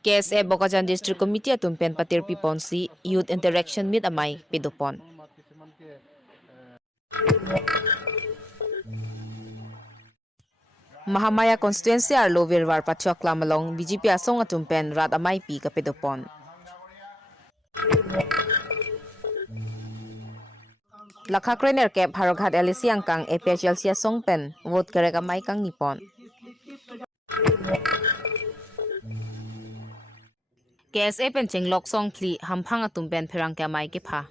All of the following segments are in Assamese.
KSA Bokajan District Committee atumpen patir piponsi Youth Interaction Meet amay pidupon. Mahamaya constituency arlo virwar patyok lamalong BJP asong atumpen rat amay pi kapidupon. Lakhakrener kep haroghat elisi angkang APHLC asong pen vote kerek amay kang nipon. KSA penceng lok song kli hamphang atumpen perang ke amay kipha.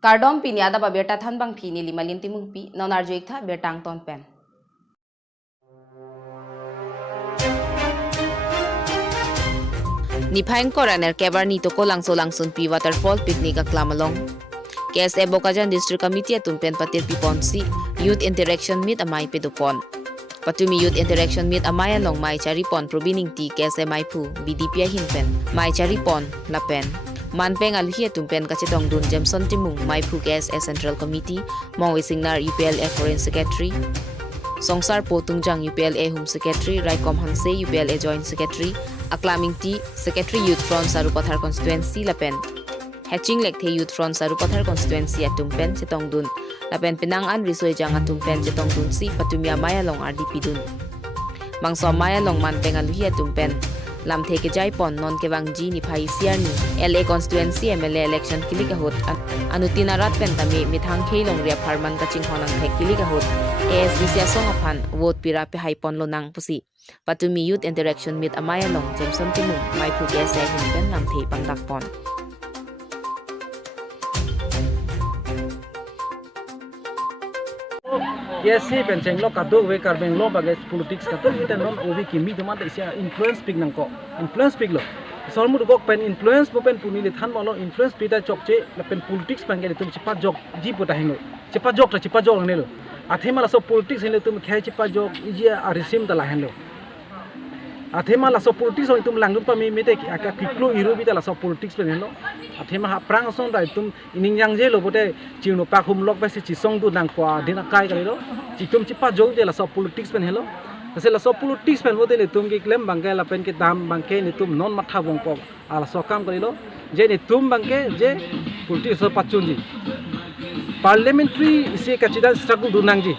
Kardom pin Adap Abirta thanbang phi ni limalin timung pi nonar joik tha bertang ton pen. Niphaing koraner kebar ni toko langsun pi waterfall picnic aklamalong. KSA Bokajan District Committee atumpen patir piponsi Youth Interaction Meet amay pedupon. Patumi Youth Interaction Meet amay along may charipon probining ti KSA Maipu BDP hinpen may charipon lapen. Manpeng alhi atumpen kachitong dun Jamson Timung Maipu KSA Central Committee mong isingnar UPLA Foreign Secretary Songsar po tungjang UPLA Home Secretary Raikom Hangse UPLA Joint Secretary Aklaming T Secretary Youth Front Sarupathar Constituency Lapen Hatching Lekthe Youth Front Sarupathar Constituency atumpen chitong dun Lapen pinangan risoy jang atumpen chitong dun si patumya maya long RDP dun Mangso maya long manpeng alhi atumpen lamthe ke jaipon non ke wangji ni phai siarni LA constituency MLA election kilikahut anutinarat pentami mithang kheilong ria pharman kaching honang thek kilikahut ASDC asong aphan vote pira pe haipon lonang pusi patumi youth interaction meet amaya long Jameson Timung Maipu KSA hinpen lamthe pangdakpon Yes, si penceng lo kado we karbeng lo bagai politics kado kita non ovi kimi teman tak isia influence pig nangko influence pig lo. Soalmu tu kok pen influence bukan puni lithan malu influence pita cokce lepen politics panggil itu cepat jok ji puta hengo cepat jok nelo. Athe malah so politics hengo itu mkhai cepat jok ija arisim telah hengo. Athe malah so politics so itu melanggun pami mete agak kiklo iru bita lah so politics pen hengo. Athe malah perang song dah itu ining yang je lo bote cium pak humlok pasti cisong tu nang kuah dina kai kali lo. Citum cepat jauh je lah so politics pen hello. Hasil lah so politics pen bote le tum ke klaim bangke lah pen ke dam bangke ni tum non matha bongkok ala so kam kali lo. Je ni tum bangke je politics so pacun ji. Parliamentary isi kacidan struggle dunang ji.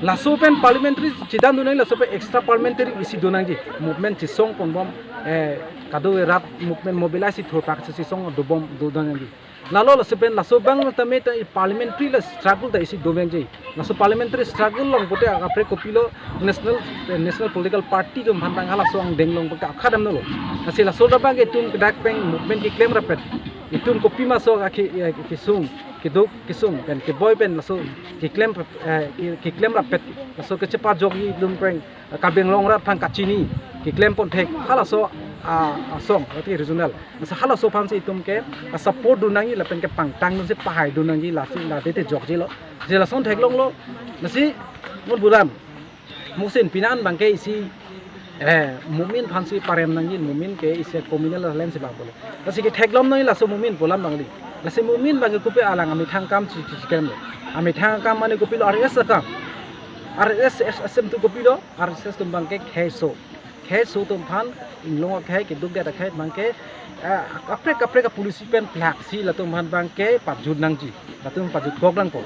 Lah so pen parliamentary cidan dunang lah so pen extra parliamentary isi dunang ji. Movement cisong pon bom kado rap movement mobilize thor pak cisong do bom dunang ji. Lalu sepen laso bang tame ta parliamentary la struggle ta isi domeng jai laso parliamentary struggle long bote apre kopilo national political party jom bantang hala soang denglong baka khadam nolo asi laso da bang etum dak peng movement ki claim rapet itum kopi maso aki kisum kiduk kisum pen ke boy pen laso ki claim rapet laso ke cepat jogi lum peng kabeng long rat phang kachini ki claim pon thek hala so asong berarti regional masa hala so pam se itum ke support dunangi lapen ke pangtang se pahai dunangi lasi la dete jokje lo je la son thek long lo nasi mut buram musin pinan bangke isi mumin phansi parem nangi mumin ke isi communal land se bangolo nasi ke thek lom nai la so mumin bolam bangli nasi mumin bangke kupe alang ami thang kam chi kem lo ami thang kam mane kupilo RS kam RS SM tu kupilo RS tum bangke kheso kheso tum phan inglong khai ke duk da khai mangke apre ka polisi pen plak si la tum han bangke patjud nangji la tum patjud gok lang po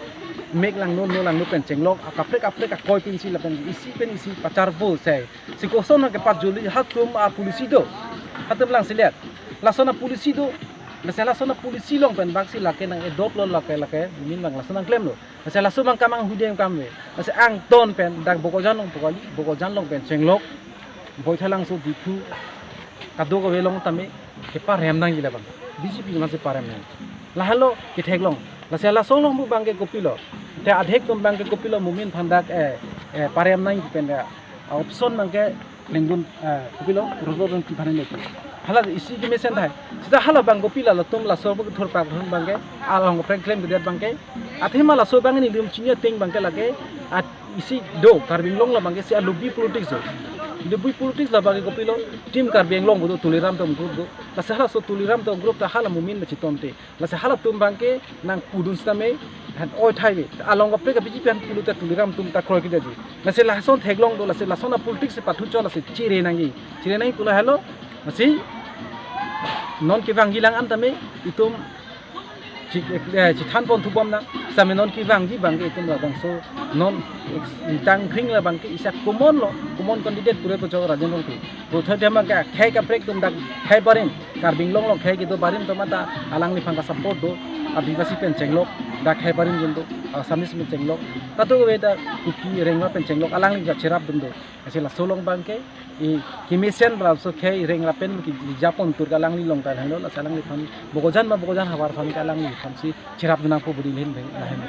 mek lang no lang no pen chenglok apre ka koi pin si la pen isi pacar bo sai si ko son ke patjud li hatum polisi do hatum lang silet la sona polisi do la sona polisi long pen bang si la ke nang edop lo la ke min bang la sona claim lo la so bang kamang hudem kamwe la ang ton pen dak bokojan long pen chenglok boy thalang so dipu kado ko welong tame ke par rem nang gila bang BJP ma se parem nang la halo ke theklong la sela solong bu bang ke kopilo te adhek tum bang ke kopilo mumin phandak parem nang pen option bang ke lengdun kopilo rodon ki bhanen le hala isi ki mesen thai sida hala bang kopila la tum la so bu thor pak thon bang ke along prank claim de bang ke athima la so bang ni lim chinya ting bang ke lage at isi do karbing long la bang ke si alubi politics do politics la bagi kopilo tim karbeng long bu tuliram tom la se hala so tuliram to group ta hala mumin ma chitomte la se hala tum bangke nang pudun stame han oi thai along ga pre ga biji pan pulu ta tuliram tum ta kroi ki daji la se lason theglong do la se lasona politics se pathu chola se chire nangi pula hello masi non ki wangi lang antame itum than pon thubom na same non ki wangi bangke itum la bangso non tang khring la bangke isa common candidate pure to chaw rajen rong ki to thai ma ka khai ka break tum dak khai barin karbing long khai ki to barin to mata alang ni phanga support do adivasi pen chenglok dak khai barin jendo samis men chenglok kato we da kuki rengma pen chenglok alang ni cherap dum do asela solong bangke i kimisen bra so khai rengra pen ki japon tur kalang ni long ta halo la salang ni pham bogojan hawar pham kalang ni pham si cherap duna ko budi len bhai la hen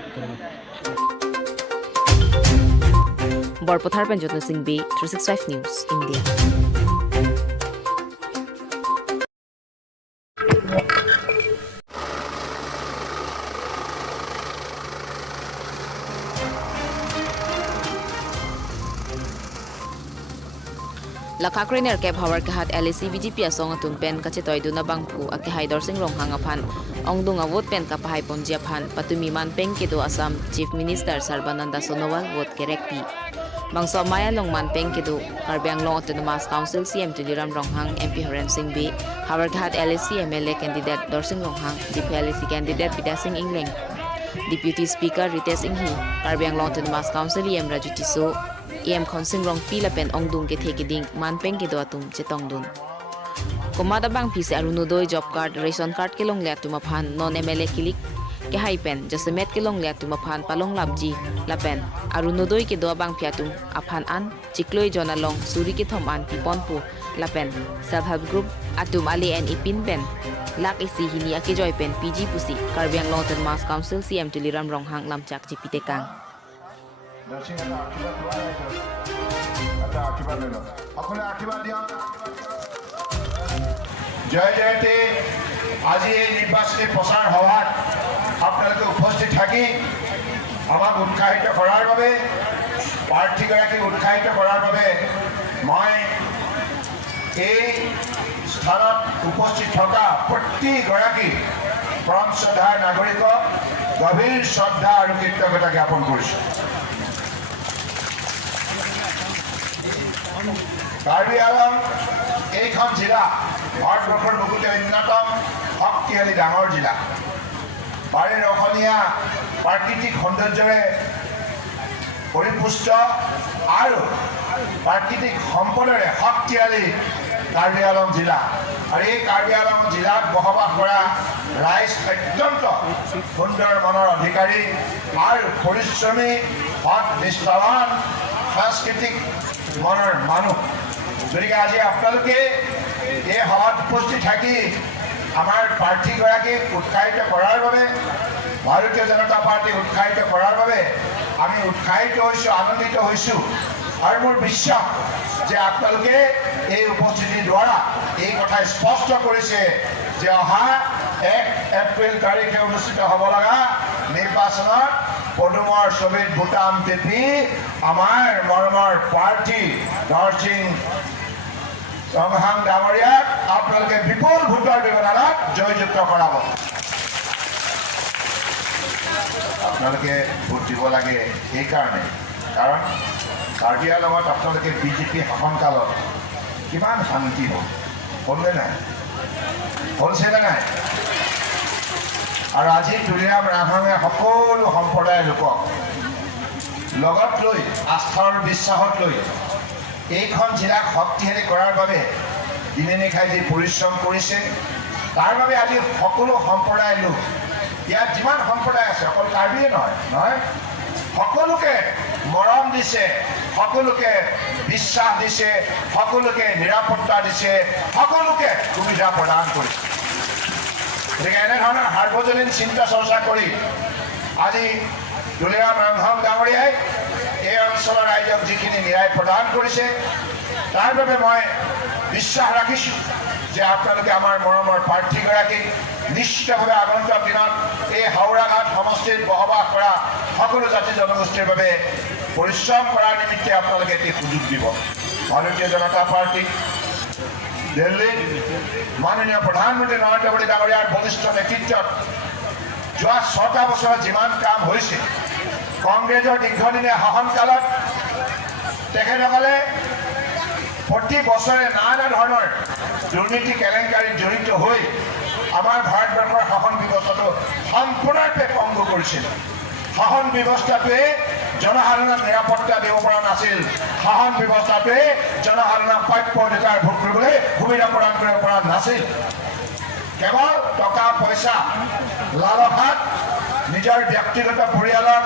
Borpothar Panjotno Singh B 365 News India Lakakrener kep hawar kahat LAC BJP asong atun pen kachetoi duna bangpu ake haidor sing ronghang aphan ongdung awot pen kapahai ponji aphan patumi man peng kedo Assam Chief Minister Sarbananda Sonowal vot kerekpi bangso maya long man peng kedo Karbiang Long Autonomous Council CM Tuliram Ronghang MP Horen Singh B hawar kahat LAC MLA candidate Dorsing Ronghang DP LAC candidate Bidasing Ingleng Deputy Speaker Ritesh Inghi Karbiang Long Autonomous Council EM Raju Tiso EM Khonsing Rong Pi lapen ongdung ke thekiding manpeng ke doatum chetong dun komada bang phise arunodoi job card ration card ke long le tuma phan non MLA kilik ke haipen jasemet ke long le tuma phan palong labji lapen arunodoi ke doa bang phiatum aphan an chikloi jona long suri ke thom an pi ponpu lapen self help group atum ali and ipin pen lak isi hini ake joy pen PG pusi Karbiang Long Autonomous Council CM Tuliram Ronghang lamchak jipitekang জয় জয়তে আজি এই নির্বাচনী প্রচার হওয়ার আপনাদের উপস্থিত থাকি আমাক উৎসাহিত করার বাবে প্ৰাৰ্থীগৰাকীক উৎসাহিত কৰাৰ বাবে মই এই স্থানত উপস্থিত থকা প্ৰত্যেকগৰাকী পৰম শ্ৰদ্ধাৰ নাগৰিকক গভীৰ শ্ৰদ্ধা আৰু কৃতজ্ঞতা জ্ঞাপন কৰিছোঁ কাৰ্বি আংলং এইখন জিলা ভাৰতবৰ্ষৰ বুকুতে অন্যতম শক্তিশালী ডাঙৰ জিলা বাৰে ৰখনীয়া প্ৰাকৃতিক সৌন্দৰ্যৰে পৰিপুষ্ট আৰু প্ৰাকৃতিক সম্পদৰে শক্তিশালী কাৰ্বি আংলং জিলা আৰু এই কাৰ্বি আংলং জিলাত বসবাস কৰা ৰাইজ অত্যন্ত সুন্দৰ মনৰ অধিকাৰী আৰু পৰিশ্ৰমী সৎ নিষ্ঠাৱান সাংস্কৃতিক মনৰ মানুহ গতিকে আজি আপোনালোকে এই সভাত উপস্থিত থাকি আমাৰ প্ৰাৰ্থীগৰাকীক উৎসাহিত কৰাৰ বাবে ভাৰতীয় জনতা পাৰ্টীক উৎসাহিত কৰাৰ বাবে আমি উৎসাহিত হৈছোঁ আনন্দিত হৈছোঁ আৰু মোৰ বিশ্বাস যে আপোনালোকে এই উপস্থিতিৰ দ্বাৰা এই কথা স্পষ্ট কৰিছে যে অহা 1 এপ্ৰিল তাৰিখে অনুষ্ঠিত হ'ব লগা নিৰ্বাচনত পদুমৰ ছবিত বুটাম টিপি আমাৰ মৰমৰ প্ৰাৰ্থী দৰসিং ৰংহাং ডাঙৰীয়াক আপোনালোকে বিপুল ভোটৰ ব্যৱধানত জয়যুক্ত কৰাব আপোনালোকে ভোট দিব লাগে এইকাৰণে কাৰণ কাৰ্বি আংলঙত আপোনালোকে বিজেপি শাসনকালত কিমান শান্তি হ'লনে নাই হ'লছেনে নাই আৰু আজি তুলিৰাম ৰাংহাঙে সকলো সম্প্ৰদায়ৰ লোকক লগত লৈ আস্থাৰ বিশ্বাসত লৈ এইখন জিলাক শক্তিশালী কৰাৰ বাবে দিনে নিশাই যি পৰিশ্ৰম কৰিছে তাৰ বাবে আজি সকলো সম্প্ৰদায়ৰ লোক ইয়াত যিমান সম্প্ৰদায় আছে অকল কাৰ্বিয়ে নহয় সকলোকে মৰম দিছে সকলোকে বিশ্বাস দিছে সকলোকে নিৰাপত্তা দিছে সকলোকে সুবিধা প্ৰদান কৰিছে গতিকে এনেধৰণৰ সাৰ্বজনীন চিন্তা চৰ্চা কৰি আজি তুলিৰাম ৰাংহাং ডাঙৰীয়াই এই অঞ্চলৰ ৰাইজক যিখিনি ন্যায় প্ৰদান কৰিছে তাৰ বাবে মই বিশ্বাস ৰাখিছোঁ যে আপোনালোকে আমাৰ মৰমৰ প্ৰাৰ্থীগৰাকীক নিশ্চিতভাৱে আগন্তুক দিনত এই হাওৰাঘাট সমষ্টিত বসবাস কৰা সকলো জাতি জনগোষ্ঠীৰ বাবে পৰিশ্ৰম কৰাৰ নিমিত্তে আপোনালোকে এটি সুযোগ দিব ভাৰতীয় জনতা পাৰ্টীক দিল্লীত মাননীয় প্ৰধানমন্ত্ৰী নৰেন্দ্ৰ মোদী ডাঙৰীয়াৰ বলিষ্ঠ নেতৃত্বত যোৱা 6টা বছৰত যিমান কাম হৈছে কংগ্ৰেছৰ দীৰ্ঘদিনীয়া শাসনকালত তেখেতসকলে প্ৰতি বছৰে নানা ধৰণৰ দুৰ্নীতি কেলেংকাৰীত জড়িত হৈ আমাৰ ভাৰতবৰ্ষৰ শাসন ব্যৱস্থাটো সম্পূৰ্ণৰূপে পংগু কৰিছিল শাসন ব্যৱস্থাটোৱে জনসাধাৰণক নিৰাপত্তা দিব পৰা নাছিল শাসন ব্যৱস্থাটোৱে জনসাধাৰণক প্ৰাপ্য অধিকাৰ ভোগ কৰিবলৈ সুবিধা প্ৰদান কৰিব পৰা নাছিল কেৱল টকা পইচা লালসাত নিজৰ ব্যক্তিগত পৰিয়ালক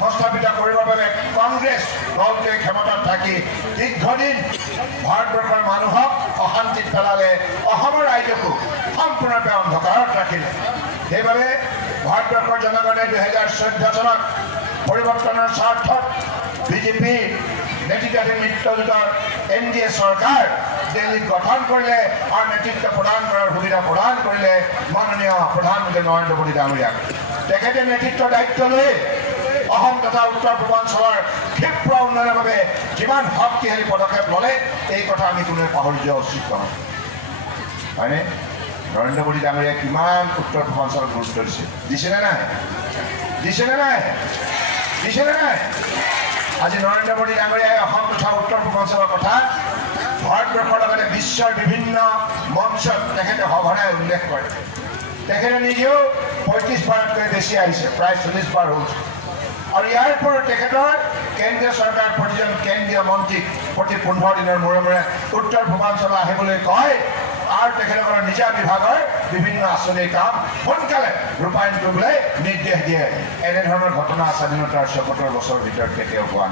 সংস্থাপিত কৰিবৰ বাবে কংগ্ৰেছ দলটোৱে ক্ষমতাত থাকি দীৰ্ঘদিন ভাৰতবৰ্ষৰ মানুহক অশান্তিত পেলালে অসমৰ ৰাইজকো সম্পূৰ্ণৰূপে অন্ধকাৰত ৰাখিলে সেইবাবে ভাৰতবৰ্ষৰ জনগণে 2014 চনত পৰিৱৰ্তনৰ স্বাৰ্থত বিজেপি নেতৃত্বাধীন মিত্ৰজোঁটৰ NDA চৰকাৰ দিল্লীত গঠন কৰিলে আৰু নেতৃত্ব প্ৰদান কৰাৰ সুবিধা প্ৰদান কৰিলে মাননীয় প্ৰধানমন্ত্ৰী নৰেন্দ্ৰ মোদী ডাঙৰীয়াক তেখেতে নেতৃত্বৰ দায়িত্ব লৈ অসম তথা উত্তৰ পূৰ্বাঞ্চলৰ ক্ষীপ্ৰ উন্নয়নৰ বাবে কিমান শক্তিশালী পদক্ষেপ ল'লে এই কথা আমি কোনোৱে পাহৰি যোৱা উচিত নহয় হয়নে নৰেন্দ্ৰ মোদী ডাঙৰীয়াই কিমান উত্তৰ পূৰ্বাঞ্চলত গুৰুত্ব দিছেনে নাই আজি নৰেন্দ্ৰ মোদী ডাঙৰীয়াই অসম তথা উত্তৰ পূৰ্বাঞ্চলৰ কথা ভাৰতবৰ্ষৰ লগতে বিশ্বৰ বিভিন্ন মঞ্চত তেখেতে সঘনাই উল্লেখ কৰে তেখেতে নিজেও 35 বাৰতকৈ বেছি আহিছে প্ৰায় 40 বাৰ হৈছে আৰু ইয়াৰ উপৰিও তেখেতৰ কেন্দ্ৰীয় চৰকাৰ প্ৰতিজন কেন্দ্ৰীয় মন্ত্ৰীক প্ৰতি 15 দিনৰ মূৰে মূৰে উত্তৰ পূৰ্বাঞ্চল আহিবলৈ কয় আৰু তেখেতসকলৰ নিজা বিভাগৰ বিভিন্ন আঁচনিৰ কাম সোনকালে ৰূপায়ণ কৰিবলৈ নিৰ্দেশ দিয়ে এনেধৰণৰ ঘটনা স্বাধীনতাৰ ৭৪ বছৰৰ ভিতৰত কেতিয়াও হোৱা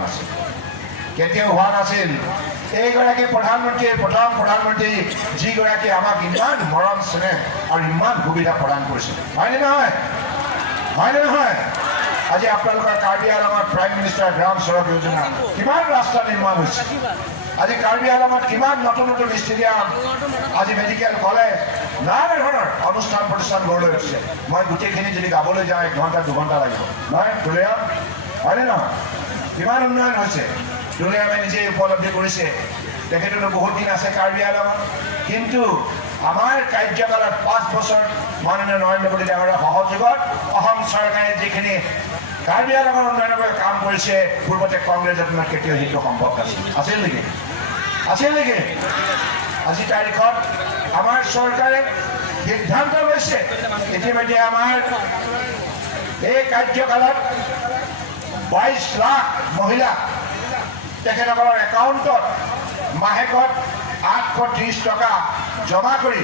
নাছিল এইগৰাকী প্ৰধানমন্ত্ৰীৰ প্ৰথম প্ৰধানমন্ত্ৰী যিগৰাকী আমাক ইমান মৰম স্নেহ আৰু ইমান সুবিধা প্ৰদান কৰিছিল হয়নে নহয় আজি আপোনালোকৰ কাৰ্বি আংলঙত প্ৰাইম মিনিষ্টাৰ গ্ৰাম চড়ক যোজনা কিমান ৰাস্তা নিৰ্মাণ হৈছে আজি কাৰ্বি আংলঙত কিমান নতুন ষ্টেডিয়াম আজি মেডিকেল কলেজ নানা ধৰণৰ অনুষ্ঠান প্ৰতিষ্ঠান গঢ়লৈ উঠিছে মই গোটেইখিনি যদি গাবলৈ যাওঁ 1 ঘণ্টা 2 ঘণ্টা লাগিব নহয় দুলীয়া হয়নে নহয় কিমান উন্নয়ন হৈছে দুলীয়ামে নিজে উপলব্ধি কৰিছে তেখেতৰো বহুত দিন আছে কাৰ্বি আংলঙত কিন্তু আমাৰ কাৰ্যকালত 5 বছৰ মাননীয় নৰেন্দ্ৰ মোদী ডাঙৰীয়াৰ সহযোগত অসম চৰকাৰে যিখিনি কাৰ্বি আংলঙৰ উন্নয়নৰ বাবে কাম কৰিছে পূৰ্বতে কংগ্ৰেছৰ দিনত কেতিয়াও সেইটো সম্ভৱ নাছিল আছিল নেকি আজি তাৰিখত আমাৰ চৰকাৰে সিদ্ধান্ত লৈছে ইতিমধ্যে আমাৰ এই কাৰ্যকালত 22 লাখ মহিলা তেখেতসকলৰ একাউণ্টত মাহেকত 830 টকা জমা কৰি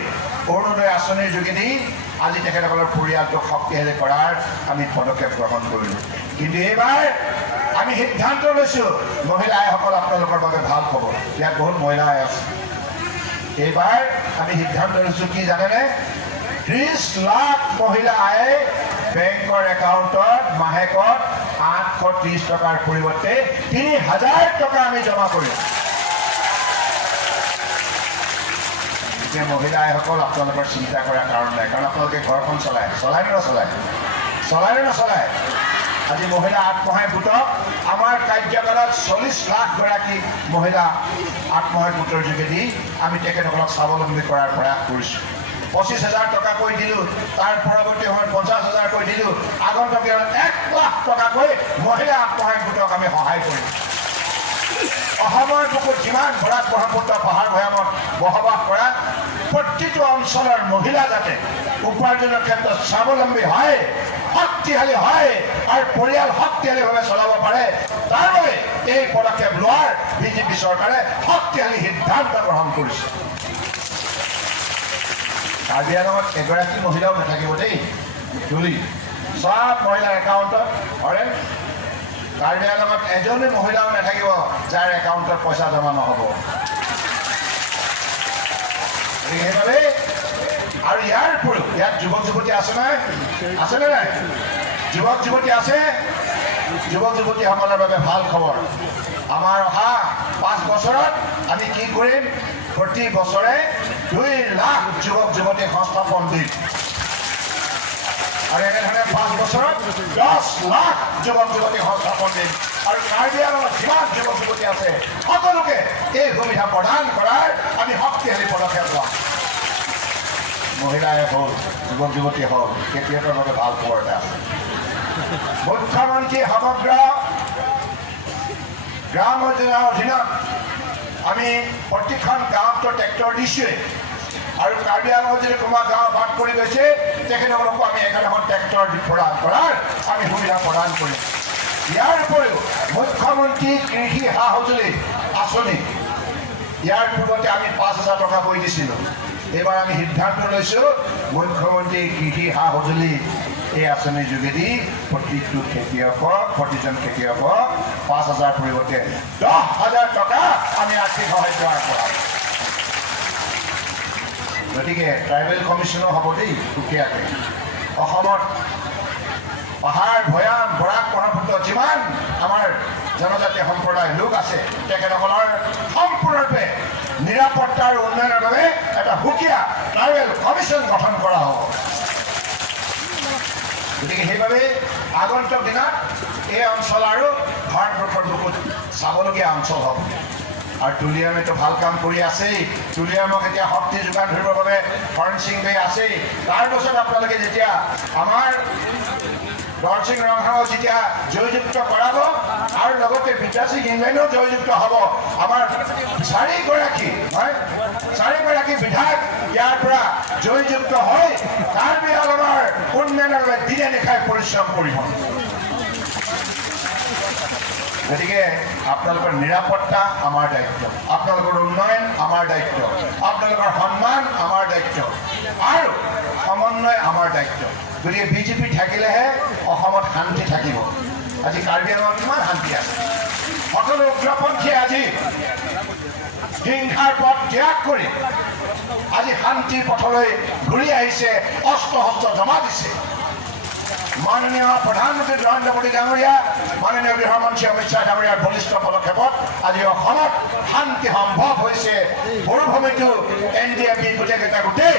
অৰুণোদয় আঁচনিৰ যোগেদি আজি তেখেতসকলৰ পৰিয়ালটোক শক্তিশালী কৰাৰ আমি পদক্ষেপ গ্ৰহণ কৰিলোঁ কিন্তু এইবাৰ আমি সিদ্ধান্ত লৈছোঁ মহিলা আইসকল আপোনালোকৰ বাবে ভাল খবৰ ইয়াত বহুত মহিলা আই আছে এইবাৰ আমি সিদ্ধান্ত লৈছোঁ কি জানেনে 30 লাখ মহিলা আয়ে বেংকৰ একাউণ্টত মাহেকত 830 টকাৰ পৰিৱৰ্তে 3000 টকা আমি জমা কৰিম মহিলা আইসকল আপোনালোকৰ চিন্তা কৰাৰ কাৰণ নাই কাৰণ আপোনালোকে ঘৰখন চলায় আজি মহিলা আত্মসহায়ক গোটক আমাৰ কাৰ্যকালত 40 লাখ গৰাকী মহিলা আত্মসহায়ক গোটৰ যোগেদি আমি তেখেতসকলক স্বাৱলম্বী কৰাৰ প্ৰয়াস কৰিছোঁ 25,000 টকাকৈ দিলোঁ তাৰ পৰৱৰ্তী সময়ত 50,000কৈ দিলোঁ আগন্তুক 1 লাখ টকাকৈ মহিলা আত্মসহায়ক গোটক আমি সহায় কৰিম অসমৰ বুকুত যিমান বৰাক ব্ৰহ্মপুত্ৰ পাহাৰ ভৈয়ামত বসবাস কৰা প্ৰতিটো অঞ্চলৰ মহিলা যাতে উপাৰ্জনৰ ক্ষেত্ৰত স্বাৱলম্বী হয় শক্তিশালী হয় আৰু পৰিয়াল শক্তিশালীভাৱে চলাব পাৰে তাৰ বাবে এই পদক্ষেপ লোৱাৰ বিজেপি চৰকাৰে শক্তিশালী সিদ্ধান্ত গ্ৰহণ কৰিছে কাৰ্বি আংলঙত এগৰাকী মহিলাও নাথাকিব দেই সব মহিলাৰ একাউণ্টত কাৰ্বি আংলঙত এজনী মহিলাও নাথাকিব যাৰ একাউণ্টত পইচা জমা নহ'ব সেইবাবে আৰু ইয়াৰ উপৰিও ইয়াত যুৱক যুৱতী আছেনে নাই যুৱক যুৱতী আছে যুৱক যুৱতীসকলৰ বাবে ভাল খবৰ আমাৰ অহা 5 বছৰত আমি কি কৰিম প্ৰতি বছৰে 2 লাখ যুৱক যুৱতী সংস্থাপন দিম আৰু এনেধৰণে 5 বছৰত 10 লাখ যুৱক যুৱতী সংস্থাপন দিম আৰু কাৰ্বি আংলঙত যিমান যুৱক যুৱতী আছে সকলোকে এই সুবিধা প্ৰদান কৰাৰ আমি শক্তিশালী পদক্ষেপ লোৱা মহিলাই হওক যুৱক যুৱতী হওক খেতিয়কৰ বাবে ভাল খবৰ এটা আছে মুখ্যমন্ত্ৰী সমগ্ৰ গ্ৰাম যোজনাৰ অধীনত আমি প্ৰতিখন গাঁৱতো ট্ৰেক্টৰ দিছোঁৱে আৰু কাৰ্বি আংলঙত যদি কোনোবা গাঁও বাদ পৰি গৈছে তেখেতসকলকো আমি 11খন ট্ৰেক্টৰ প্ৰদান কৰাৰ আমি সুবিধা প্ৰদান কৰিম ইয়াৰ উপৰিও মুখ্যমন্ত্ৰী কৃষি সা সঁজুলি আঁচনি ইয়াৰ পূৰ্বতে আমি 5,000 টকা কৰি দিছিলোঁ এইবাৰ আমি সিদ্ধান্ত লৈছোঁ মুখ্যমন্ত্ৰী কৃষি সা সঁজুলি এই আঁচনিৰ যোগেদি প্ৰতিজন খেতিয়কক 5,000 পৰিৱৰ্তে 10,000 টকা আমি আৰ্থিক সাহায্য আগবঢ়াম গতিকে ট্ৰাইবেল কমিশ্যনো হ'ব দেই সুকীয়াকৈ অসমত পাহাৰ ভৈয়াম বৰাক ব্ৰহ্মপুত্ৰ যিমান আমাৰ জনজাতীয় সম্প্ৰদায়ৰ লোক আছে তেখেতসকলৰ সম্পূৰ্ণৰূপে নিৰাপত্তা আৰু উন্নয়নৰ বাবে এটা সুকীয়া ট্ৰাইবেল কমিশ্যন গঠন কৰা হ'ব গতিকে সেইবাবে আগন্তুক দিনত এই অঞ্চল আৰু ভাৰতবৰ্ষৰ বুকুত চাবলগীয়া অঞ্চল হ'ব আৰু তুলিয়ামেতো ভাল কাম কৰি আছেই তুলিয়ামক এতিয়া শক্তি যোগান ধৰিবৰ বাবে ফৰেনচিং বে আছেই তাৰপাছত আপোনালোকে যেতিয়া আমাৰ দৰচিং ৰংহাও যেতিয়া জয়যুক্ত কৰাব আৰু লগতে বিদ্যাসী ইংলেণ্ডো জয়যুক্ত হ'ব আমাৰ 4গৰাকী বিধায়ক ইয়াৰ পৰা জয়যুক্ত হৈ কাৰ্বি আংলঙৰ উন্নয়নৰ বাবে দিনে নিশাই পৰিশ্ৰম কৰিব গতিকে আপোনালোকৰ নিৰাপত্তা আমাৰ দায়িত্ব আপোনালোকৰ উন্নয়ন আমাৰ দায়িত্ব আপোনালোকৰ সন্মান আমাৰ দায়িত্ব আৰু সমন্বয় আমাৰ দায়িত্ব গতিকে বিজেপি থাকিলেহে অসমত শান্তি থাকিব আজি কাৰ্বি আংলঙত কিমান শান্তি আছে সকলো উগ্ৰপন্থীয়ে আজি হিংসাৰ পথ ত্যাগ কৰি আজি শান্তিৰ পথলৈ ঘূৰি আহিছে অস্ত্ৰ শস্ত্ৰ জমা দিছে মাননীয় প্ৰধানমন্ত্ৰী নৰেন্দ্ৰ মোদী ডাঙৰীয়া মাননীয় গৃহমন্ত্ৰী অমিত শ্বাহ ডাঙৰীয়াৰ বলিষ্ঠ পদক্ষেপত আজি অসমত শান্তি সম্ভৱ হৈছে মৰুভূমিটো NDF গোটেই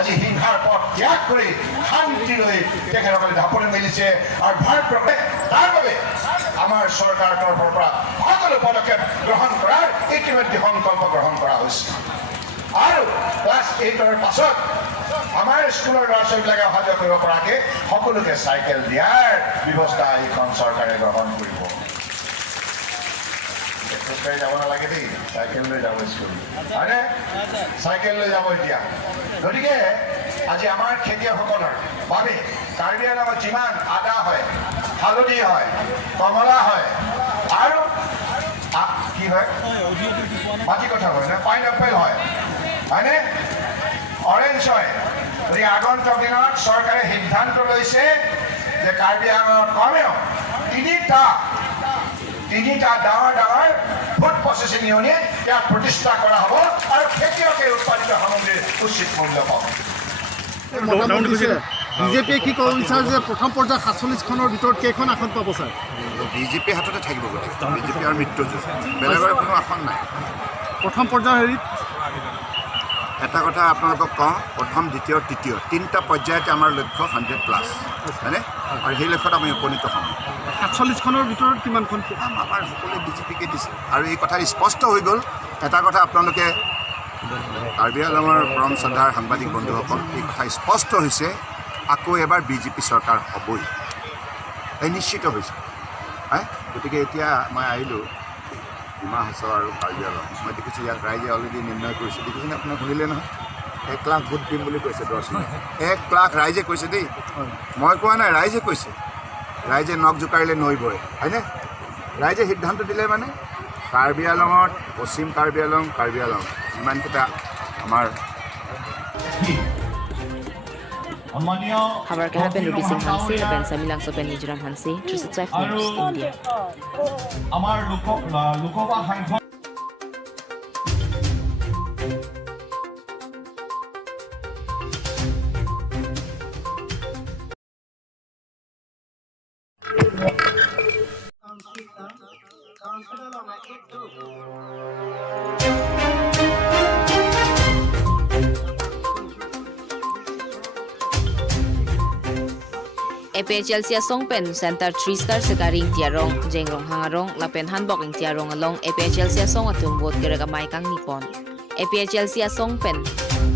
আজি হিংসাৰ পথ ত্যাগ কৰি শান্তিলৈ তেখেতসকলে ঢাপলি মেলিছে আৰু ভাৰতবৰ্ষে তাৰ বাবে আমাৰ চৰকাৰৰ তৰফৰ পৰা সকলো পদক্ষেপ গ্ৰহণ কৰাৰ ইতিমধ্যে সংকল্প গ্ৰহণ কৰা হৈছে আৰু ক্লাছ 8ৰ পাছত আমাৰ স্কুলৰ ল'ৰা ছোৱালীবিলাকে অহা যোৱা কৰিব পৰাকৈ সকলোকে চাইকেল দিয়াৰ ব্যৱস্থা এইখন চৰকাৰে গ্ৰহণ কৰিব খোজকাঢ়ি যাব নালাগে দেই চাইকেল লৈ যাব স্কুল হয়নে চাইকেল লৈ যাব এতিয়া গতিকে আজি আমাৰ খেতিয়কসকলৰ বাবে কাৰ্বি আংলঙত যিমান আদা হয় হালধি হয় কমলা হয় আৰু কি হয় মাটি কঁঠাল হয় নে পাইনএপল হয় হয়নে অৰেঞ্জ হয় গতিকে আগন্তুক দিনত চৰকাৰে সিদ্ধান্ত লৈছে যে কাৰ্বি আংলঙত কমেও তিনিটা ডাঙৰ ফুড প্ৰচেছিং ইউনিট ইয়াত প্ৰতিষ্ঠা কৰা হ'ব আৰু খেতিয়কে উৎপাদিত সামগ্ৰীৰ উচিত মূল্য পাব বিজেপিয়ে কি ক'ব বিচাৰে যে প্ৰথম পৰ্যায়ত 47খনৰ ভিতৰত কেইখন আসন পাব ছাৰ বিজেপি হাততে থাকিব বিজেপি আৰু মৃত্যুযুঁজ বেলেগৰ কোনো আসন নাই প্ৰথম পৰ্যায়ৰ হেৰিত এটা কথা আপোনালোকক কওঁ প্ৰথম দ্বিতীয় তৃতীয় 3টা পৰ্যায়তে আমাৰ লক্ষ্য 100+ হয়নে আৰু সেই লক্ষ্যত আমি উপনীত হ'ম 47খনৰ ভিতৰত কিমানখন আমাৰ সকলোৱে বিজেপিকে দিছে আৰু এই কথা স্পষ্ট হৈ গ'ল এটা কথা আপোনালোকে কাৰ্বি আংলঙৰ পৰম শ্ৰদ্ধাৰ সাংবাদিক বন্ধুসকল এই কথা স্পষ্ট হৈছে আকৌ এবাৰ বিজেপি চৰকাৰ হ'বই এই নিশ্চিত হৈছে গতিকে এতিয়া মই আহিলোঁ ডিমা হাছাও আৰু কাৰ্বি আংলং মই দেখিছোঁ ইয়াত ৰাইজে অলৰেডি নিৰ্ণয় কৰিছে দেখিছেনে আপোনাক শুনিলে নহয় 1 লাখ ভোট দিম বুলি কৈছে 1 লাখ ৰাইজে কৈছে দেই মই কোৱা নাই ৰাইজে কৈছে ৰাইজে নখ জোকাৰিলে নৈ বয় হয়নে ৰাইজে সিদ্ধান্ত দিলে মানে কাৰ্বি আংলঙত পশ্চিম কাৰ্বি আংলং যিমানকেইটা আমাৰ Habarkahapen Rubising Hansi, Lapen Samilang Sopen Nijuram Hansi, 365 News, India. আমাৰ লোকসভা সাংসদ APHLC asong pen center 3 star sekaring tiarong jengrong hangarong lapen hanbok ing tiarong along APHLC asong atum bot kerega mai kang nipon APHLC asong pen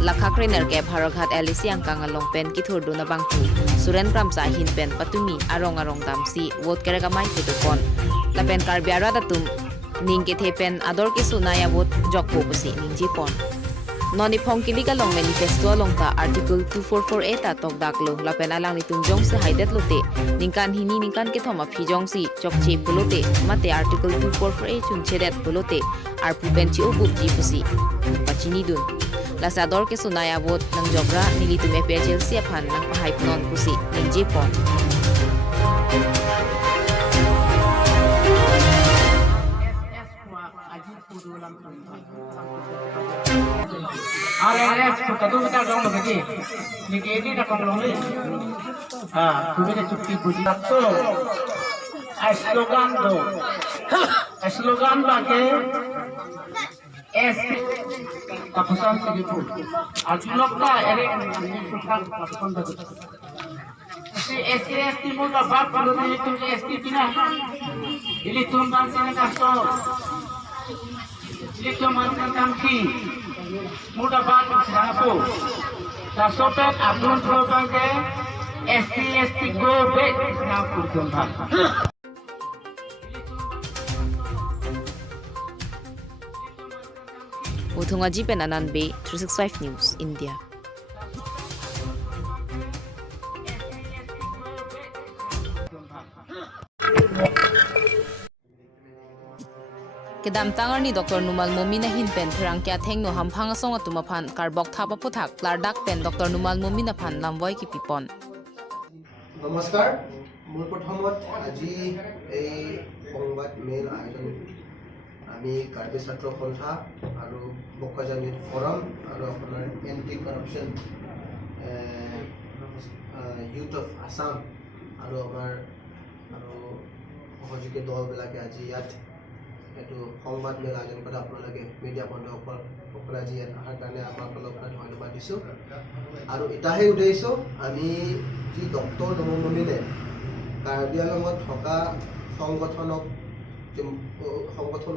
lakhakrener ke bharaghat LC ang kang along pen kithur do na bangtu suren kramsa hin pen patumi arong tamsi bot kerega mai petupon lapen karbiara datum ningke thepen ador ke sunaya bot jokpo pusi ningjipon noni phongkili ka long manifesto long ta article 2448 ta tok daklo lapen alang ni tunjong se haidet lote ningkan hini ningkan ke thoma phijong si chokche pulote mate article 2448 chun chedet pulote ar pupenchi ubup ji pusi pachini dun lasador ke sunaya bot nang jogra nilitum APHLC aphan nang pahai non pusi ningjipon RLS kadu kita dong lagi ni ini dah kong long ni tu kita cuti puji so slogan bake S kapusan segitu alokta ere kapusan begitu si ST muda bab kalau ni tu ST pina ini tumbang sini kaso ini tumbang tangki muda bab sinapo kasopet abdul program ke ST go back sinapo tumbang Uthunga Jipen Ananbe 365 News India Kedam tangar ni Dr.Numal Momin na hinpen perang kya thengno hamphang asong atumaphan karbok thapa puthak lardak pen Dr.Numal Momin aphan lamvoi kipipon নমস্কাৰ মোৰ প্ৰথমত আজি এই সংবাদ মেল আয়োজন আমি কাৰ্বি ছাত্ৰ সন্থা আৰু বকাজানিৰ ফৰাম আৰু আপোনাৰ anti corruption youth of Assam আৰু আমাৰ আৰু সহযোগী দলবিলাকে আজি ইয়াত এইটো সংবাদ মেল আয়োজন কৰা আপোনালোকে মিডিয়া বন্ধুসকল আজি ইয়াত অহাৰ কাৰণে আপোনালোকক ধন্যবাদ দিছোঁ আৰু এটাহে উদ্দেশ্য আমি যি ডক্টৰ নুমল মমিনে কাৰ্বি আংলঙত থকা সংগঠনৰ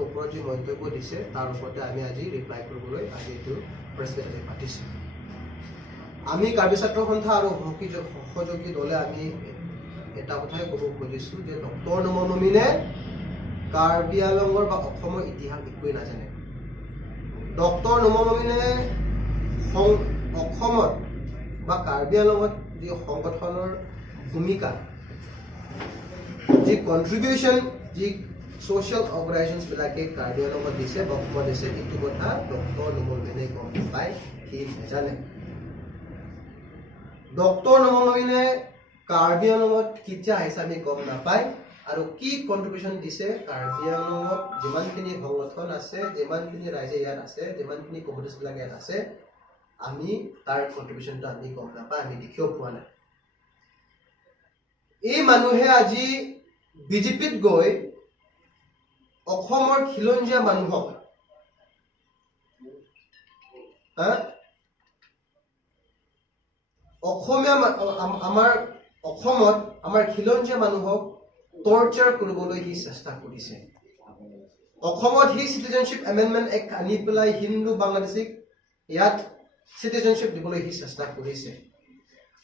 ওপৰত যি মন্তব্য দিছে তাৰ ওপৰতে আমি আজি ৰিপ্লাই কৰিবলৈ আজি এইটো প্ৰেছ মিট পাতিছোঁ আমি কাৰ্বি ছাত্ৰ সন্থা আৰু সহযোগী দলে আমি এটা কথাই ক'ব খুজিছোঁ যে ডক্টৰ নুমল মমিনে কাৰ্বি আংলঙৰ বা অসমৰ ইতিহাস একোৱেই নাজানে ডক্টৰ নুমল মমিনে অসমত বা কাৰ্বি আংলঙত যি সংগঠনৰ ভূমিকা যি কন্ট্ৰিবিউশ্যন যি social organizations বিলাকে কাৰ্বি আংলঙত দিছে বক্তব্য দিছে এইটো কথা ডক্টৰ নুমল মমিনে গম পায় সি নাজানে ডক্টৰ নুমল মমিনে কাৰ্বি আংলঙত কেতিয়া আহিছে আমি গম নাপায় আৰু কি কন্ট্ৰিবিউশ্যন দিছে কাৰ্বি আংলঙত যিমানখিনি সংগঠন আছে যিমানখিনি ৰাইজে ইয়াত আছে যিমানখিনি কমিউনিষ্ট বিলাক ইয়াত আছে আমি তাৰ কন্ট্ৰিবিউশ্যনটো আমি গম নাপায় আমি দেখিও পোৱা নাই এই মানুহে আজি বিজেপিত গৈ অসমৰ খিলঞ্জীয়া মানুহক আমাৰ অসমত আমাৰ খিলঞ্জীয়া মানুহক টৰ্চাৰ কৰিবলৈ সি চেষ্টা কৰিছে অসমত সি চিটিজেনশ্বিপ এমেণ্ডমেণ্ট এক্ট আনি পেলাই হিন্দু বাংলাদেশীক ইয়াত চিটিজেনশ্বিপ দিবলৈ সি চেষ্টা কৰিছে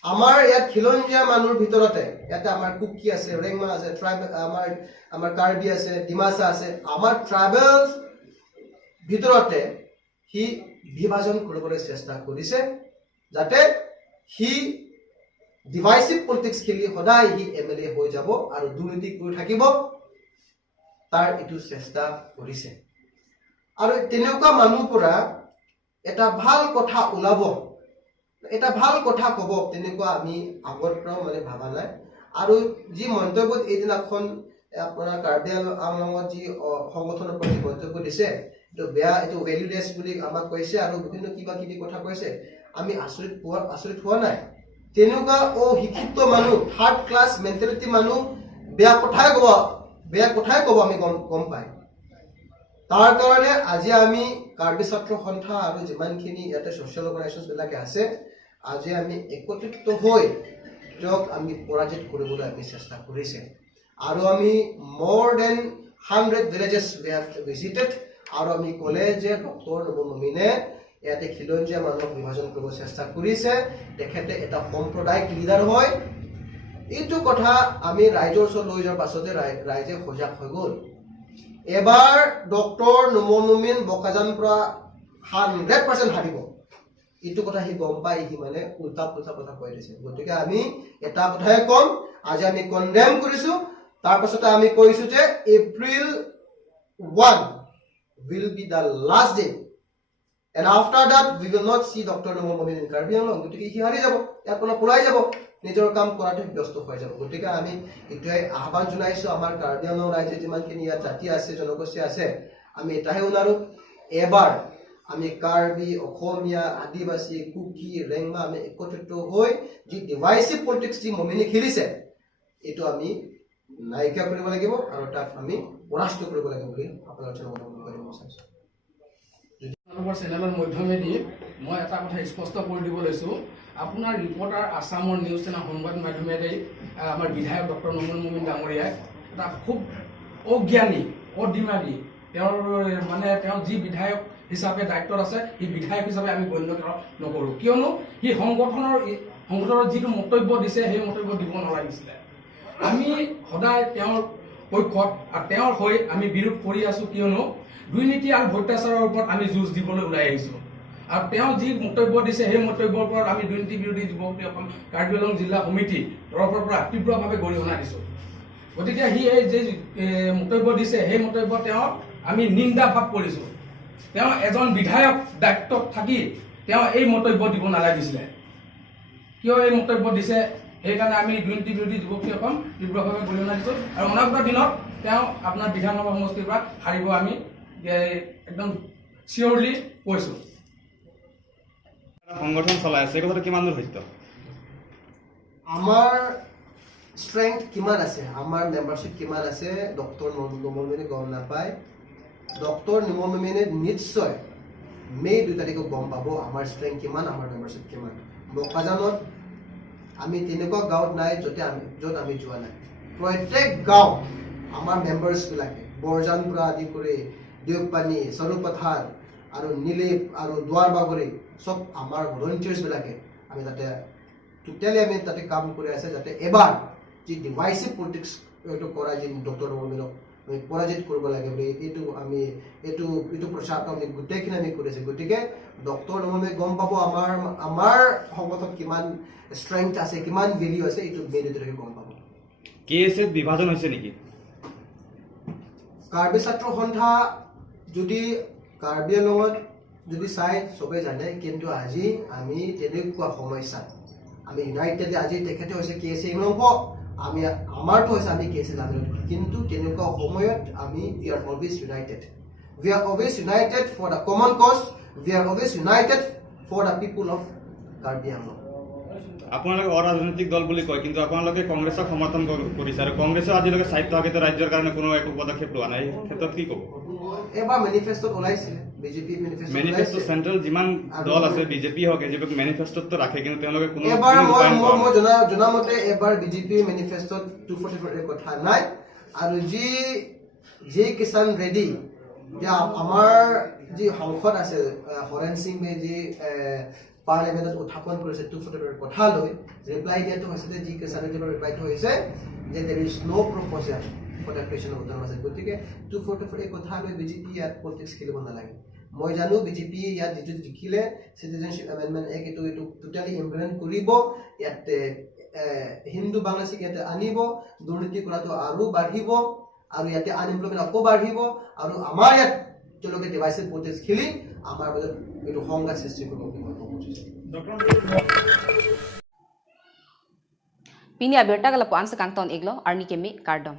আমাৰ ইয়াত খিলঞ্জীয়া মানুহৰ ভিতৰতে ইয়াতে আমাৰ কুকি আছে ৰেংমা আছে ট্ৰাইবেল আমাৰ কাৰ্বি আছে ডিমাচা আছে আমাৰ ট্ৰাইবেলছ ভিতৰতে সি বিভাজন কৰিবলৈ চেষ্টা কৰিছে যাতে সি ডিভাইচিভ পলিটিক্স খেলি সদায় সি এমএলএ হৈ যাব আৰু দুৰ্নীতি কৰি থাকিব তাৰ এইটো চেষ্টা কৰিছে আৰু তেনেকুৱা মানুহৰ পৰা এটা ভাল কথা ওলাব এটা ভাল কথা ক'ব তেনেকুৱা আমি আগৰ পৰাও মানে ভাবা নাই আৰু যি মন্তব্যত এইদিনাখন আপোনাৰ কাৰ্বি আংলঙত যি সংগঠনৰ প্ৰতি মন্তব্য দিছে এইটো বেয়া এইটো ভেলুলেছ বুলি আমাক কৈছে আৰু বিভিন্ন কিবা কিবি কথা কৈছে আমি আচৰিত হোৱা নাই তেনেকুৱা শিক্ষিত মানুহ থাৰ্ড ক্লাছ মেণ্টেলিটি মানুহ বেয়া কথাই ক'ব আমি গম পাই তাৰ কাৰণে আজি আমি কাৰ্বি ছাত্ৰ সন্থা আৰু যিমানখিনি ইয়াতে ছ'চিয়েল অৰ্গেনাইজেশ্যনছ বিলাকে আছে আজি আমি একত্ৰিত হৈ তেওঁক আমি পৰাজিত কৰিবলৈ আমি চেষ্টা কৰিছে আৰু আমি more than 100 villages we have visited আৰু আমি ক'লে যে ডক্টৰ নুমল মমিনে ইয়াতে খিলঞ্জীয়া মানুহক বিভাজন কৰিব চেষ্টা কৰিছে তেখেতে এটা সম্প্ৰদায়িক লিডাৰ হয় এইটো কথা আমি ৰাইজৰ ওচৰত লৈ যোৱাৰ পাছতে ৰাইজে সজাগ হৈ গ'ল এবাৰ ডক্টৰ নুমল মমিন বকাজান পৰা 100% হাৰিব এইটো কথা সি গম পাই সি মানে উল্টা পুল্টা কথা কৈ দিছে গতিকে আমি এটা কথাই কম আজি আমি কনডেম কৰিছো তাৰ পাছতে আমি কৈছো যে April 1 will be the last day and after that we will not see Dr. Numal Momin in Karbi Anglong গতিকে সি হাৰি যাব ইয়াৰ পৰা পলাই যাব নিজৰ কাম কৰাতে ব্যস্ত হৈ যাব গতিকে আমি এটাই আহ্বান জনাইছো আমাৰ কাৰ্বি আংলং ৰাজ্যে যিমানখিনি ইয়াত জাতি আছে জনগোষ্ঠী আছে আমি এটাহে উনাৰো এবাৰ আমি কাৰ্বি অসমীয়া আদিবাসী কুকি ৰেংমা আমি একত্ৰিত হৈ যি ডিভাইসিভ পলিটিক্স যি মমিনে খেলিছে এটো আমি নাইকিয়া কৰিব লাগিব আৰু তাক আমি পৰাস্ত কৰিব লাগিব বুলি আপোনালোকৰ লগত কৰিব বিচাৰিছো আপোনালোকৰ চেনেলৰ মাধ্যমেদি মই এটা কথা স্পষ্ট কৰি দিব লৈছোঁ আপোনাৰ ৰিপৰ্টাৰ আসামৰ নিউজ চেনেল সংবাদ মাধ্যমেদি আমাৰ বিধায়ক ডক্টৰ নুমল মমিন ডাঙৰীয়াই এটা খুব অজ্ঞানী অদিমাগী তেওঁৰ মানে তেওঁ যি বিধায়ক হিচাপে দায়িত্বত আছে এই বিধায়ক হিচাপে আমি গণ্য নকৰোঁ কিয়নো সি সংগঠনৰ যিটো মন্তব্য দিছে সেই মন্তব্য দিব নালাগিছিলে আমি সদায় তেওঁৰ পক্ষত আৰু তেওঁৰ হৈ আমি বিৰোধ কৰি আছোঁ কিয়নো দুৰ্নীতি আৰু ভ্ৰষ্টাচাৰৰ ওপৰত আমি যুঁজ দিবলৈ ওলাই আহিছোঁ আৰু তেওঁ যি মন্তব্য দিছে সেই মন্তব্যৰ ওপৰত আমি দুৰ্নীতি বিৰোধী যুৱক কাৰ্বি আংলং জিলা সমিতি তৰফৰ পৰা তীব্ৰভাৱে গৰিহণা দিছোঁ গতিকে সি এই যি মন্তব্য দিছে সেই মন্তব্য তেওঁক আমি নিন্দা ভাৱ কৰিছোঁ তেওঁ এজন বিধায়ক দায়িত্বত থাকি তেওঁ এই মন্তব্য দিব নালাগিছিলে কিয় এই মন্তব্য দিছে সেইকাৰণে আমি দুৰ্নীতি বিৰোধী যুৱকসকল তীব্ৰভাৱে গৰিহণা দিছোঁ আৰু অনাগত দিনত তেওঁ আপোনাৰ বিধানসভা সমষ্টিৰ পৰা হাৰিব আমি একদম চিয়ৰলি কৈছোঁ সংগঠন চলাই আছে কথাটো কিমান দূৰ সত্য আমাৰ স্ট্ৰেংথ কিমান আছে আমাৰ মেম্বাৰশ্বিপ কিমান আছে ডক্টৰ নুমল মমিনে গম নাপায় ডক্টৰ নুমল মমিনে নিশ্চয় মে 2 তাৰিখে গম পাব আমাৰ স্ট্ৰেংথ কিমান আমাৰ মেম্বাৰশ্বিপ কিমান বকাজানত আমি তেনেকুৱা গাঁৱত নাই য'ত আমি যোৱা নাই প্ৰত্যেক গাঁও আমাৰ মেম্বাৰ্ছবিলাকে বৰজান পৰা আদি কৰি দেওপানী সৰুপথাৰ আৰু নীলেপ আৰু দুৱাৰবাগৰি সব আমাৰ ভলণ্টিয়াৰ্ছবিলাকে আমি তাতে টোটেলি আমি তাতে কাম কৰি আছে যাতে এবাৰ যি ডিভাইচিভ পলিটিক্স এইটো কৰা যি ডক্টৰ নুমল মমিনক আমি পৰাজিত কৰিব লাগে বুলি এইটো প্ৰচাৰ আমি গোটেইখিনি আমি কৰিছে গতিকে ডক্টৰ নুমল মমিনে গম পাব আমাৰ সংগঠনত কিমান স্ট্ৰেংথ আছে কিমান ভেলিউ আছে এইটো মে 2 তাৰিখে গম পাব কেএছএত বিভাজন হৈছে নেকি কাৰ্বি ছাত্ৰ সন্থা যদি কাৰ্বি আংলঙত যদি চাই চবে জানে কিন্তু আজি আমি তেনেকুৱা সমস্যা আমি ইউনাইটেড আজি তেখেতে হৈছে কেএছএ ইংলংক আমি আমাৰটো হৈছে আমি কেএছএ লামিলত কিন্তু তেনেকুৱা সময়ত আমি we are always united for the common cause we are always united for the people of Karbi Anglong আপোনালোকে অৰাজনৈতিক দল বুলি কয় কিন্তু আপোনালোকে কংগ্ৰেছক সমৰ্থন কৰিছে আৰু কংগ্ৰেছৰ আজিলৈকে স্বায়ত্তশাসিত ৰাজ্যৰ কাৰণে কোনো একো পদক্ষেপ লোৱা নাই ক্ষেত্ৰত কি ক'ব এবাৰ মেনিফেষ্টত ওলাইছিলে বিজেপি মেনিফেষ্টো চেণ্ট্ৰেল যিমান দল আছে বিজেপি হওক এজেপিক মেনিফেষ্টত ৰাখে কিন্তু তেওঁলোকে কোনো এবাৰ মই জনামতে এবাৰ বিজেপি মেনিফেষ্টত 244 কথা নাই আৰু যি কিষাণ ৰেডি যে আমাৰ যি সংসদ আছে হৰেণ সিং যি পাৰ্লিমেণ্টত উত্থাপন কৰিছে 244 কথা লৈ ৰিপ্লাই দিয়াটো হৈছে যে যি কিষাণ ৰেডি ৰিপ্লাইটো হৈছে যে there is no proposal for the question of আছে গতিকে 244 কথা লৈ বিজেপি ইয়াত পলিটিক্স খেলিব নালাগে মই জানো বিজেপি ইয়াত যিটো জিকিলে চিটিজেনশ্বিপ এমেণ্ডমেণ্ট এক্ট এইটো টোটেলি ইমপ্লিমেণ্ট কৰিব ইয়াত হিন্দু বাংলাদেশীক ইয়াতে আনিব দুৰ্নীতি কৰাটো আৰু বাঢ়িব আৰু ইয়াতে আনএমপ্লয়মেণ্ট আকৌ বাঢ়িব আৰু আমাৰ ইয়াত তেওঁলোকে ডিভাইচিভ পলিটিক্স খেলি আমাৰ মাজত এইটো সংঘাত সৃষ্টি কৰিব বুলি মই ক'ব খুজিছোঁ Pini Abirta kala puan sa kangton iglo arni kemi kardom.